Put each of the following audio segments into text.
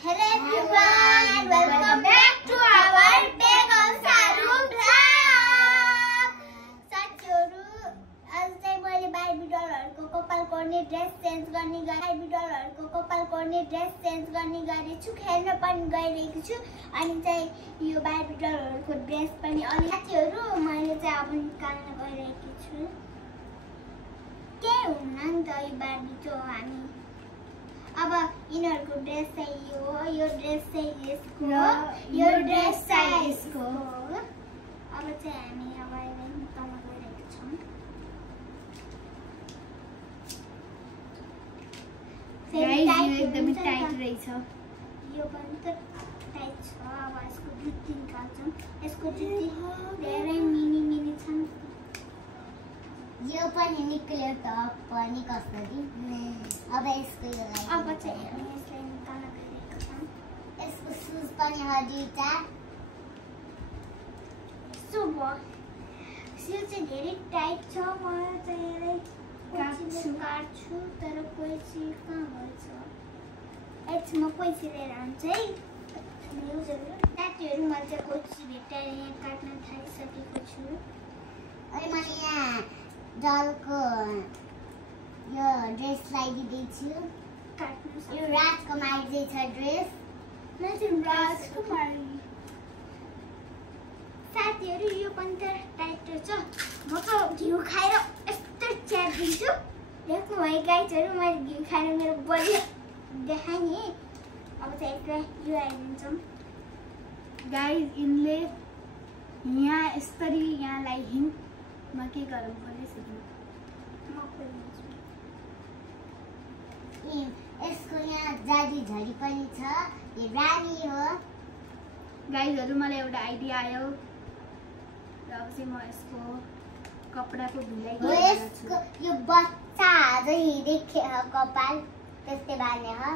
Hello everyone, welcome back to our Begausaru vlog. साथीहरु आज चाहिँ मैले बार्बी डलहरुको कपाल कोर्ने ड्रेस चेन्ज गर्ने गरेछु खेल्न पनि गइरहेको छु अनि चाहिँ यो बार्बी डलहरुको ड्रेस पनि अनि साथीहरु मैले चाहिँ अब निकाल्न गइरहेको छु के हुन्न नि त यो बार्बी चाहिँ हामी अब इनहरुको ड्रेस चाहिँ यो ड्रेस चाहिँ यसको यो ड्रेस चाहिँ यसको अब चाहिँ हामी अब निकाल्न गइरहेको छौं गाइस यो एकदमै टाइट रहेछ यो पनि त टाइट छ अब यसको जुत्ती निकाल्छौं यसको जुत्ती धेरै मिनी छन् यो पनि निक्ल्यो त पनि कसरी अब यसको अब चाहिँ हामी यसलाई निकाल्न गइरहेको छौं यसको सुज पनि हजिटा सुबो सुज चाहिँ धेरै टाइट छ म चाहिँ यसलाई काट्छु तर कोइची कहाँ भएछ एकछिन म कोइची लिएर आउँछु है साथीहरु मैले चाहिँ कोइची भेटाएर यहाँ काट्न थालिसकेको छु अनि मैले यहाँ डलको यो ड्रेस लगाइदिदैछु यो राजकुमारी चाहिँ छ ड्रेस राजकुमारी साथीहरु यो पनि त टाइट छ म त घिउ खाएर यस्तो च्याप दिन्छु देख्नु भयो गाइजहरु मैले घिउ खाएर मेरो बलियो देखाएँ नि अब चाहिँ यसलाई यो हालिदिन्छौँ गाइस इनले यहाँ यसरी यहाँलाई हिङमा के गरौँ पर्ने सिक्नु यसको यहाँ जाजी झरी पनि छ यो रानी हो गाइसहरु मलाई एउटा आइडिया आयो र अब चाहिँ म यसको कपडाको भिलाई यसको यो बच्चा जै देखे कपाल त्यस्तै बाल्ने हो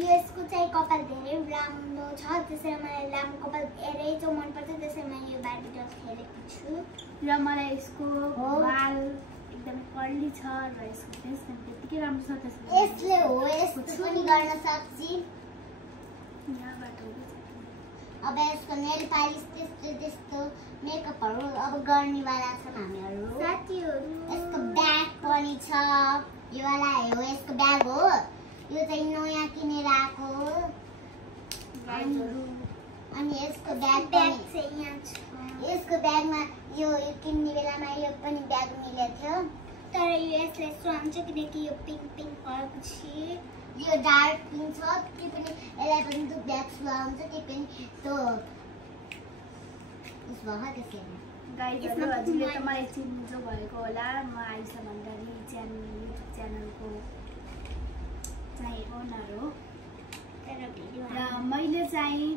यसको चाहिँ कपाल धेरै राम्रो छ त्यसैले मलाई लामो कपाल धेरै चाहिँ मन पर्छ त्यसैले मैले यो बार्बी डल खेलेको छु र मलाई यसको बाल एकदमै कर्ली छ र यसको फेस पनि त्यतिकै राम्रो छ त्यसले यसले हो यस्तो पनि गर्न सक्छ यहाँबाट अब यसको नेल पालिस त्यस्तो मेकअपहरु अब गर्नेवाला छन् हामीहरु साथीहरु यसको ब्याग पनि छ यो वाला हो यसको ब्याग हो यो चाहिँ नयाँ किनेर आको गाइसहरु अनि यसको ब्याग चाहिँ यहाँ छ यसको ब्यागमा यो किन्ने बेलामा यो पनि ब्याग मिलेको थियो तर यो यसले सुहाउँछ किनकि यो पिङ्क भएको छ यो डार्क पिङ्क छ त्यो पनि यसलाई पनि त्यो ब्याग सुहाउँछ त्यो पनि त्यो उस भयो त्यसैले गाइसहरु हजुरले त मलाई चिन्नु भएको होला म आइसा भण्डारी युट्युब च्यानलको चाहिँ ओनर हो र मैले चाहिँ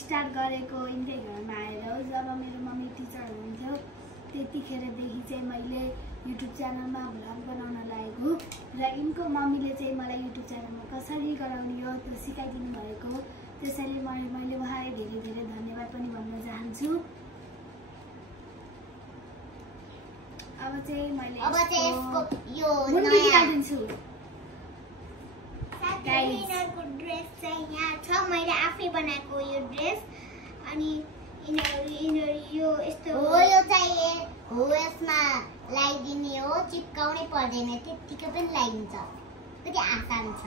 स्टार्ट गरेको यिनकै घरमा आएर जब मेरो मम्मी टिचर हुनुहुन्थ्यो त्यतिखेरदेखि चाहिँ मैले युट्युब च्यानलमा भ्लग बनाउन लागेको र यिनको मम्मीले चाहिँ मलाई युट्युब च्यानलमा कसरी गराउने हो त्यो सिकाइदिनु भएको त्यसैले मैले उहाँलाई धेरै धेरै धन्यवाद पनि भन्न चाहन्छु अब चाहिँ मैले यसको यो नयाँ दिन्छु यिनीहरुको ड्रेस चाहिँ यहाँ छ मैले आफै बनाएको यो ड्रेस अनि यिनीहरु यो यस्तो हो यो चाहिँ हो यसमा लगाइदिने हो चिपकाउनै पर्दैन त्यतिकै पनि लगाइन्छ कति आसान छ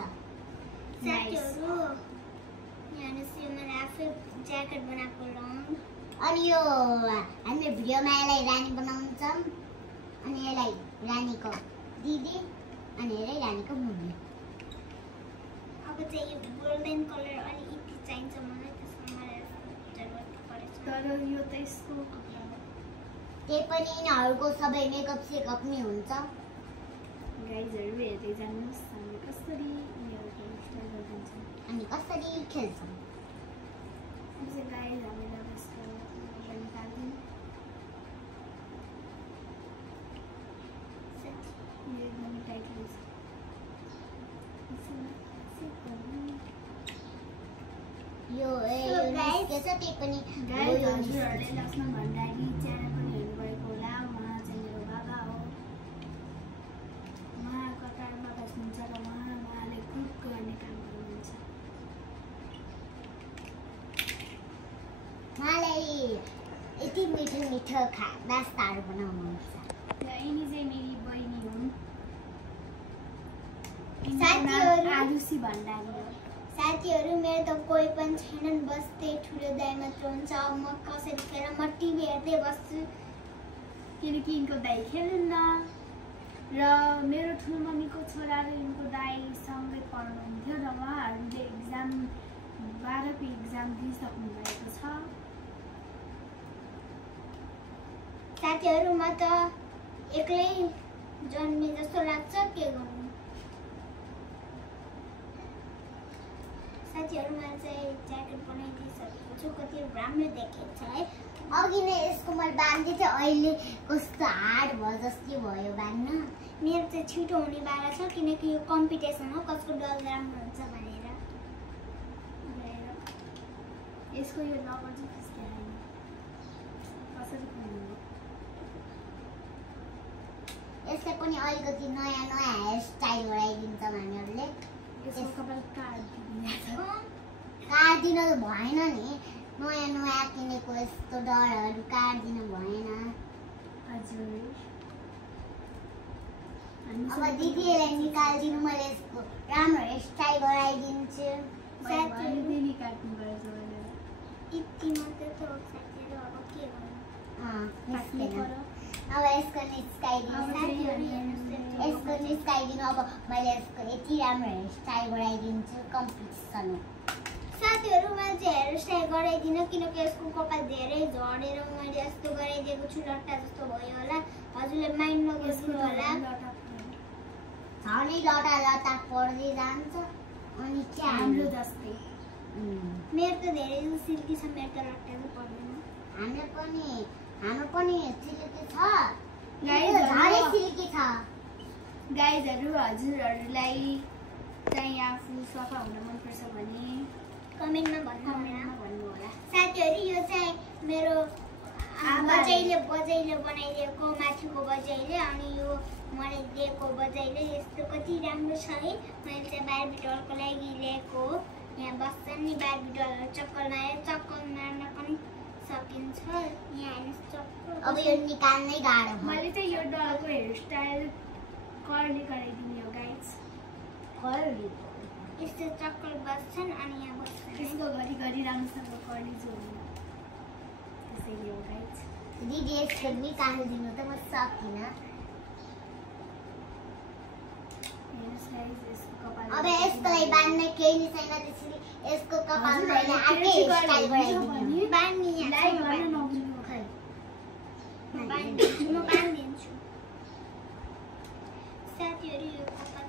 साथीहरु यहाँ मैले आफै ज्याकेट बनाएको रङ अनि यो हामीले भिडियोमा यसलाई रानी बनाउँछौँ अनि यसलाई रानीको दिदी अनि यसलाई रानीको मम्मी अब चाहिँ यो गोल्डन कलर अलिकति चाहिन्छ मलाई त्यसमा मलाई जरुरत परेछ तर यो त यसको त्यही पनि यिनीहरुको सबै मेकअप सेकअप नि हुन्छ गाइजहरु हेर्दै जानुहोस् हामी कसरी यिनीहरुको स्टाइल गरिदिन्छौँ अनि कसरी खेल्छौँ अब चाहिँ गाइज हामीले अब यसको निकाल्दिउँ यो एकदमै टाइट रहेछ यो गाइस के छ त्यही पनि गाइस हजुरहरुले लक्ष्मण भण्डारी च्यानल पनि हेर्नुभएको होला उहाँ चाहिँ मेरो बाबा हो उहाँ कतारमा बस्नुहुन्छ र उहाँले कुक गर्ने काम गर्नुहुन्छ यति मिठो मिठो नास्ताहरू बनाउनुहुन्छ। यिनी चाहिँ मेरी बहिनी हुन्। साथीहरू आरुषी भण्डारी हो। साथीहरू मेरो त कोही पनि छैनन्, बस्दै ठुलो दाइ मात्र हुन्छ। म कसरी खेर म टिभी हेर्दै बस्छु किनकि यिनको दाइ खेल्नुहुन्न र मेरो ठुलो मम्मीको छोरा र यिनको दाइ सँगै पढ्नुहुन्थ्यो र उहाँहरूले एक्जाम 12को एक्जाम दिइसक्नु भएको छ। साथीहरू म त एक्लै जन्मे जस्तो लाग्छ, के गर्नु। साथीहरू मैले चाहिँ ज्याकेट बनाइदिइसकेको छु, कति राम्रो देखिन्छ है। अघि नै यसको मैले बाँध्दै थिएँ, अहिले कस्तो हार्ड भयो जस्तो भयो बाँध्न। मेरो चाहिँ छिटो हुने वाला छ किनकि यो कम्पिटिसन हो, कसको डल राम्रो हुन्छ भनेर। यसको यो रबर चाहिँ फिस्किहाल्नु कसरी पुग्नु। यसले पनि अलिकति नयाँ नयाँ हेयर स्टाइल गराइदिन्छौँ हामीहरूले। यसको कपाल काटिदिनु काटिदिन त भएन नि, नयाँ नयाँ किनेको यस्तो डरहरू काटिदिनु भएन। हजुर अब दिदीहरूलाई निकालिदिनु, मैले यसको राम्रो हेयर स्टाइल गराइदिन्छु। दिदी काट्नु पर्छ यति मात्रै त हो साथीहरू, अब के गर्नु। अब यसको निस्काइदिनु साथीहरू, यसको निस्काइदिनु। अब मैले यसको यति राम्रो हेयर स्टाइल गराइदिन्छु कम्पिटिसन हो। साथीहरू मैले चाहिँ हेयर स्टाइल गराइदिनँ किनकि यसको कपाल धेरै झरेर मैले यस्तो गराइदिएको छु, लट्टा जस्तो भयो होला। हजुरले माइन्ड नगर्नु होला, झनै लटा लटा पर्दै जान्छ। अनि के हाम्रो जस्तै मेरो त धेरै सिल्की छ, मेरो त लट्टा चाहिँ पर्दैन। हाम्रो पनि सिल्की छ, धेरै सिल्की छ। गाइजहरू हजुरहरूलाई चाहिँ आफू सफा हुन मनपर्छ भने कमेन्टमा भन्नु होला। साथीहरू यो चाहिँ मेरो बजैले बनाइदिएको माथिको बजैले, अनि यो मलाई दिएको बजैले। यस्तो कति राम्रो छ है। मैले चाहिँ बार्बी डलको लागि ल्याएको हो। यहाँ बस्छन् नि बार्बी डलहरू, चक्कर मार्न पनि सकिन्छ। यहाँ हेर्नुहोस् चक्कर। अब यो निकाल्नै गाह्रो। मैले चाहिँ यो डलको हेयर स्टाइल कर्ली गराइदिने हो गाइज। कर्ली यस्तो चक्कर बस्छन् अनि यहाँ बस्छन्। यसको घरिघरि राम्रोसँग कर्ली जोड्नु त्यसैले हो गाइज। दिदी यसको निकालिदिनु त म सकिनँ। अब यसको लागि बाँध्न केही नै छैन, त्यसरी यसको कपालमा अर्कै स्टाइल गराइदिनु। बाँधिदिन्छु साथीहरू। यो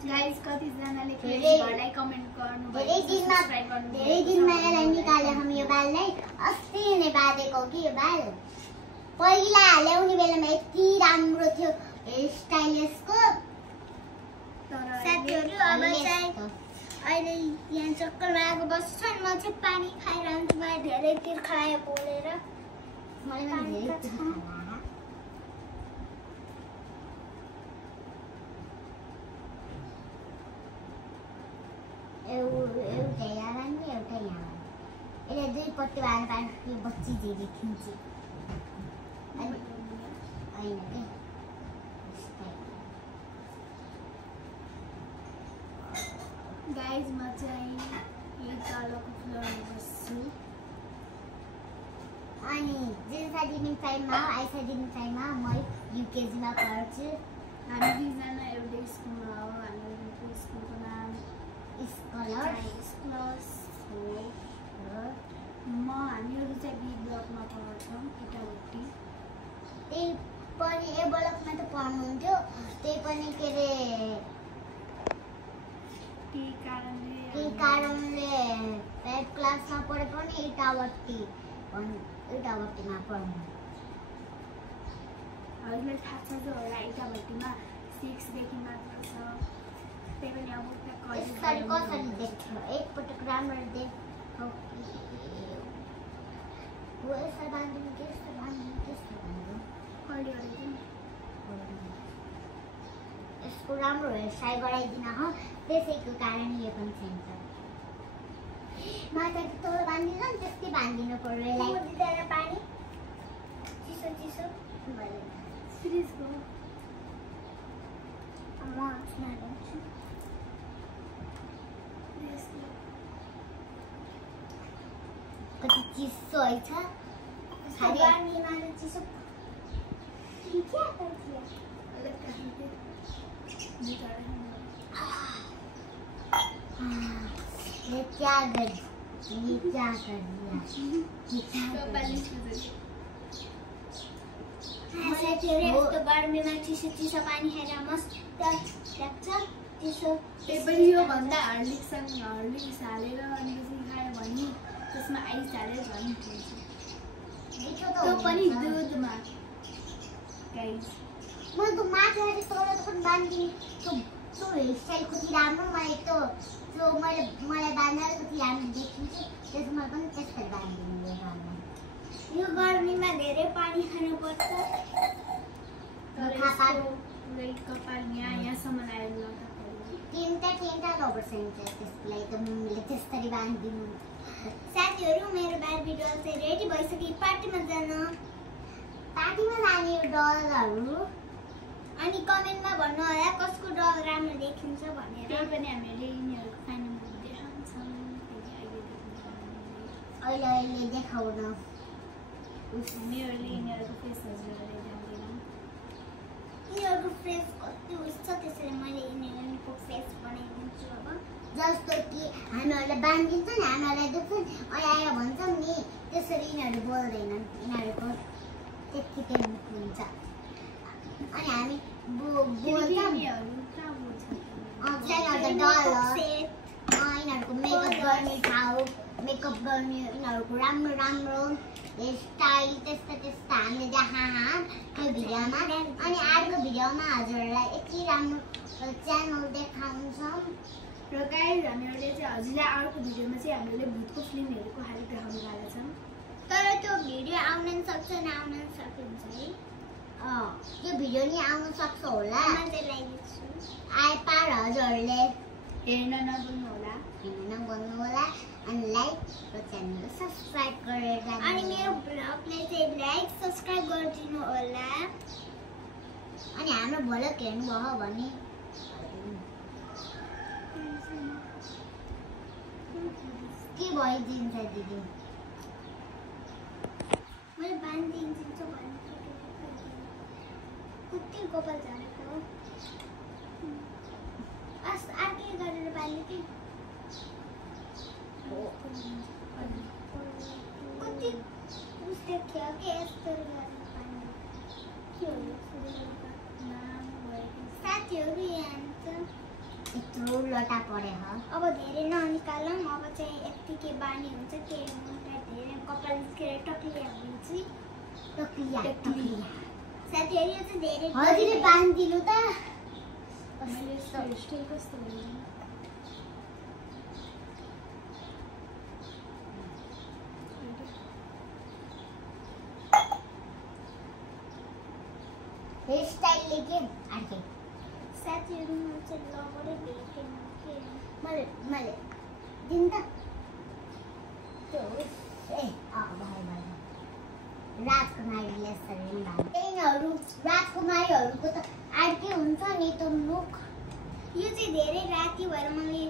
गाइस कतिजनाले घरलाई कमेन्ट गर्नु धेरै दिनमा यसलाई निकाले हामी यो बाललाई। अस्ति नै बाँधेको कि यो बाल। पहिला ल्याउने बेलामा यति राम्रो थियो हेयर स्टाइल यसको। साथीहरू अब चाहिँ अहिले यहाँ चक्करमा आएको बस्छन्, म चाहिँ पानी खाइरहन्छु। मलाई धेरै तिर्खा आयो बोलेर। एउटा यहाँ राख्ने एउटा यहाँ राख्ने, यसले दुईपट्टि बाँध्नु पार्नु यो बच्ची जे देखिन्छ होइन के। गाइज म चाहिँ यो तलको फ्लोरमा बस्छु। अनि जिन्सा दिने टाइममा आइसा दिने टाइममा म युकेजीमा पढ्छु। हामी दुईजना एउटै स्कुलमा हो। हाम्रो स्कुलको नाम स्कलर्स हो। हामीहरू चाहिँ बी ब्लकमा पढ्छौँ, इटावटी। त्यही पनि ए ब्लकमा त पढ्नुहुन्थ्यो, त्यही पनि के अरे त्यही कारणले 5 क्लासमा पढे पनि इटावटीमा पढ्नु। हजुरलाई थाहा छ जो होला इटावटीमा 6 देखि मात्र छ। त्यही पनि अब कसरी देख्यो एकपटक राम्रो देखो। यसो बाँधिनु त्यस्तो बाँधिनु त्यस्तो बाँधिनु यसको राम्रो हेयर स्टाइल गराइदिन हो, त्यसैको कारण यो पनि चाहिन्छ। माथि तल बाँधिदिनु नि, त्यस्तै बाँधिदिनु पर्यो यसलाई। पानी चिसो चिसो भयो फ्रिजको म स्नाइन्छु कति चिसो है छ खाली गर्मीमा चिसो क्या गर्दिया ये क्या कर दिया यस्तो गर्मीमा चिसो चिसो पानी खाएर मस्त लाग्छ चिसो पनि यो भन्दा हर्लिक्स हालेर अनि खायो भने त्यसमा आइस हालेर झन् हुन्छ त्यो पनि दुधमा गाइस म त माथि तल पनि बान्दिने त्यो हेयरस्टाइल कति राम्रो मलाई बाँधेर कति राम्रो देखिन्छ त्यसमा पनि त्यसरी बान्दिने यो गर्मीमा धेरै पानी खानुपर्छ कपाल यहाँसम्म आएर तिनवटा रबर चाहिन्छ त्यसको लागि त मम्मीले त्यसरी बाँधिदिनु साथीहरू मेरो बार्बी डल चाहिँ रेडी भइसक्यो पार्टीमा जाने डलहरू अनि कमेन्टमा भन्नु होला कसको डल राम्रो देखिन्छ भनेर त्यही पनि हामीले यिनीहरूको फाइनल देखाउँछौँ अहिले देखाउन हामीहरूले यिनीहरूको फेसहरू जान्दैनौँ यिनीहरूको फेस कति उस छ त्यसैले मैले यिनीहरूको फेस बनाइदिन्छु अब जस्तो कि हामीहरूले बाँधिदिन्छ नि हामीहरूलाई दुख्छ नि आएर भन्छौँ नि त्यसरी यिनीहरू बोल्दैनन् यिनीहरूको त्यत्तिकै मुख हुन्छ अनि हामी बोल्छौँ यिनीहरूको मेकअप गर्ने यिनीहरूको राम्रो हेयरस्टाइल त्यस्ता हामीले देखाहाँ त्यो भिडियोमा अनि अर्को भिडियोमा हजुरहरूलाई यति राम्रो च्यानल देखाउँछौँ र गाइस हामीहरूले चाहिँ हजुरलाई अर्को भिडियोमा चाहिँ हामीले भूतको फिल्महरूको खालि देखाउनु गएका छौँ तर त्यो भिडियो आउन नि सक्छ नआउन नि सकिन्छ है त्यो भिडियो नि आउन सक्छ होला आए पार हजुरहरूले हेर्न नभुल्नु होला अनि लाइक र च्यानल सब्स्क्राइब गरेर अनि मेरो ब्लगलाई चाहिँ लाइक सब्स्क्राइब गरिदिनु होला अनि हाम्रो भ्लग हेर्नुभयो भने के भइदिन्छ दिदी मैले बाँधिदिन्छु भने कति गोपाल झरेको अर्कै गरेर बाल्यो कि कति उस देख्यो कि यस्तो साथीहरू यहाँ यत्रो लटा परे अब धेरै ननिकालौँ अब चाहिँ यत्तिकै बानी हुन्छ के धेरै कपाल निस्केर टक्लिया हुन्छ टक्लिया साथीहरू यो चाहिँ धेरै हजुरले बाँधिदिनु त मैले हेयरस्टाइल कस्तो हुन्छ हेयरस्टाइल लेके अर्कै साथीहरू म चाहिँ लगरै भेटेन के मैले दिन त त्यो ए भयो राजकुमारीले यसरी यिनीहरू राजकुमारीहरूको त अर्कै हुन्छ नि त्यो मुख यो चाहिँ धेरै राति भएर मैले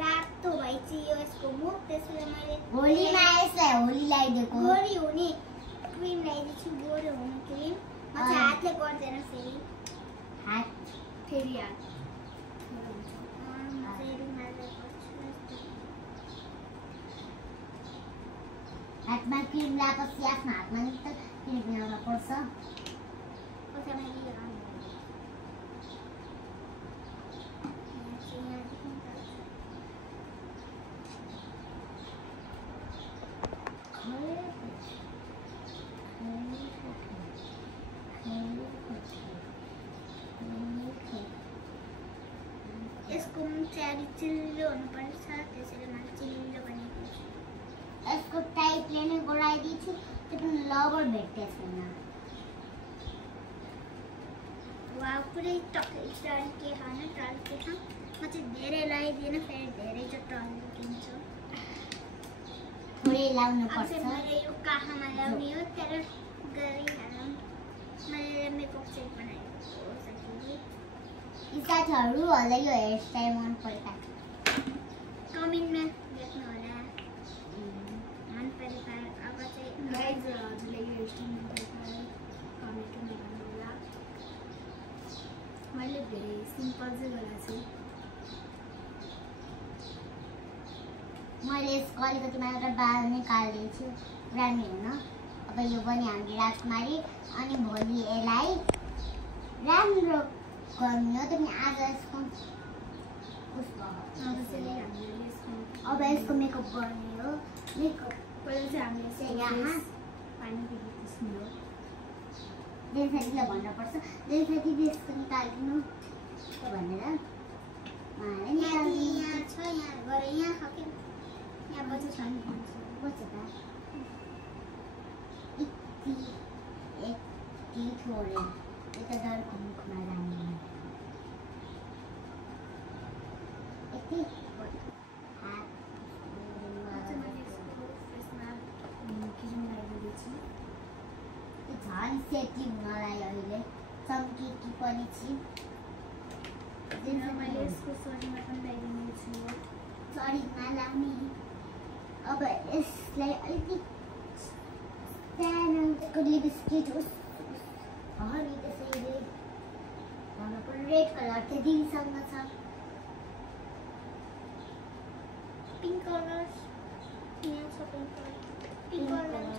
रातो भइदियो यसको मुख त्यसले मैले होलीमा यसलाई होली लगाइदिएको गोरी हुने क्रिम लगाइदिन्छु गोरी हुने क्रिम म चाहिँ हातले गर्दैन फेरि हातमा क्रिम लगाएपछि आफ्नो हातमा नि त क्रिम लगाउन पर्छ यसको मुख चाहिँ चिल्लो हुनुपर्छ त्यसैले मैले चिल्लो बनाएको छु यसको टाइपले नै गराइदिन्छु त्यो पनि लबर भेट्दै छैन वा पुरै टल्के खान म चाहिँ धेरै लगाइदिएन फेरि धेरै चाहिँ टल्किन्छु थोरै लाउनु पर्छ मैले यो काखमा लगाउने हो तर गरिहालौँ। मैले मेकअप सेट बनाएको हो साथीले। यी साथीहरूलाई यो हेयरस्टाइल मन पर्छ कमेन्टमा लेख्नु होला। मन परेको अब चाहिँ गाइज हजुरले यो हेयरस्टाइल मन परेको कमेन्टमा भन्नु होला। मैले धेरै सिम्पल चाहिँ गरेको छु। मैले यसको अलिकति मात्र बाल निकालिदिन्छु रानी हेर्न। अब यो पनि हामी राजकुमारी अनि भोलि यसलाई राम्रो गर्नु हो। तिमी आज यसको अब यसको मेकअप गर्ने हो। मेकअप पहिला चाहिँ हामीले चाहिँ यहाँ पानी पिउनु हो। देखाइदिँदा भन्नुपर्छ देखाइदिँदै यसको निकालिदिनु भनेर उहाँले निकालिदिनु। यहाँ छ यहाँ गएर यहाँ खक्यो यहाँ बच्चा छ नि बच्चा त यति थोरै यता डरको मुखमा जाने यति झन् सेटी हुनलाई अहिले चम्केकी पनि छि। मैले यसको शरीरमा पनि लगाइदिनेछु। शरीरमा लाग्ने अब यसलाई अलिकति सानो लिपस्टिक हरि त्यसैले हाम्रो रेड कलर चाहिँ दिदीसँग छ। पिङ्क कलर यहाँ छ पिङ्क कलर छ।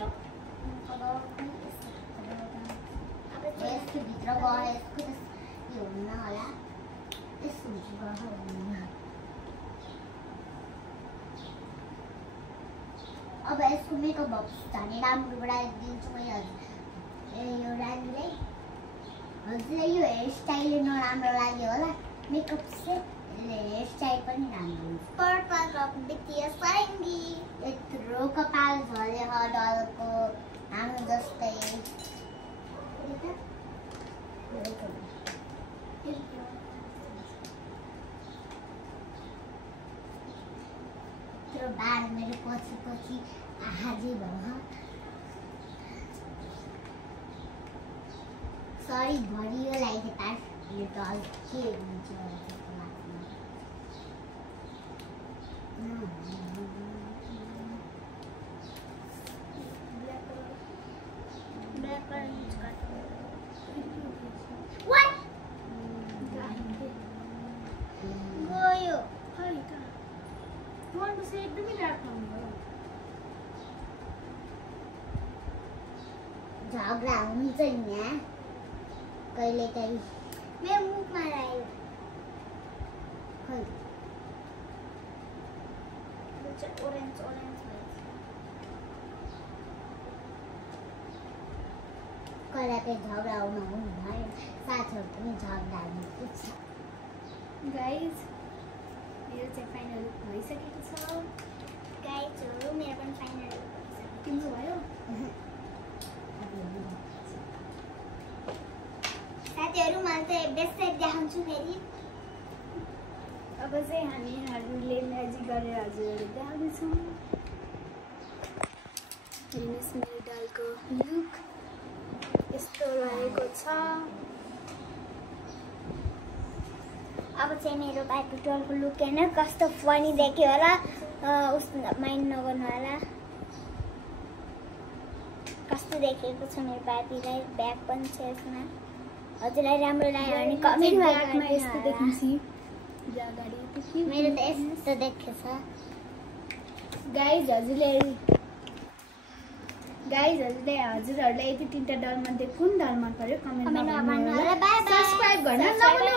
अब यसको भित्र गएर यसको त यो हुन्न होला यस्तो हुन्छ। अब यसको मेकअप बक्स झन् राम्रो बनाइदिन्छु मैले यो रानीलाई। हजुरलाई यो हेयरस्टाइल नराम्रो लाग्यो होला मेकअप चाहिँ हेयर स्टाइल पनि राम्रो हुन्छ। पर्पल रक देखिए साइंगी यत्रो कपाल झले डलको हाम्रो जस्तै त्यो बाल मेरो पछि पछि हाजी भयो। सरी भरियो लागि तार यो डल के हुन्छ त्यसको लागि ब्ल्याक कलर यूज गर्छु। व्हाट गयो खै त मन त एकदमै डार्क भयो। झगडा हुन्छ नि यहाँ कहिलेकाहीँ मेरो मुखमा लाग्यो खै ओरेन्ज ओरेन्ज कहिलेकाहीँ झगडा हुनु भयो साथीहरू पनि झगडा हुन्छ। गाइज मेरो चाहिँ फाइनल भइसकेको छ। गाइजहरू मेरो पनि फाइनल भइसक्यो। तिम्रो भयो? साथीहरू मलाई चाहिँ बेस्ट देखाउँछु फेरि। अब चाहिँ हामीहरूले म्याजिक गरेर हजुरहरू देखाउँदैछौँ। हेर्नुहोस् मेरो डालको लुक यस्तो रहेको छ। अब चाहिँ मेरो पाइपको टलको लुक हेर्न कस्तो फनी देख्यो होला। उसमा माइन्ड नगर्नु होला। कस्तो देखेको छ मेरो पाइपीलाई ब्याग पनि छ यसमा। हजुरलाई राम्रो लाग्यो भने कमेन्टमा यस्तो देखिन्छ। मेरो त यस्तो देखेछ। गाइज हजुरहरूलाई यति 3टा डल मध्ये कुन डल मन पर्यो कमेन्टमा भन्नु होला। सब्स्क्राइब गर्न नभुल्नु।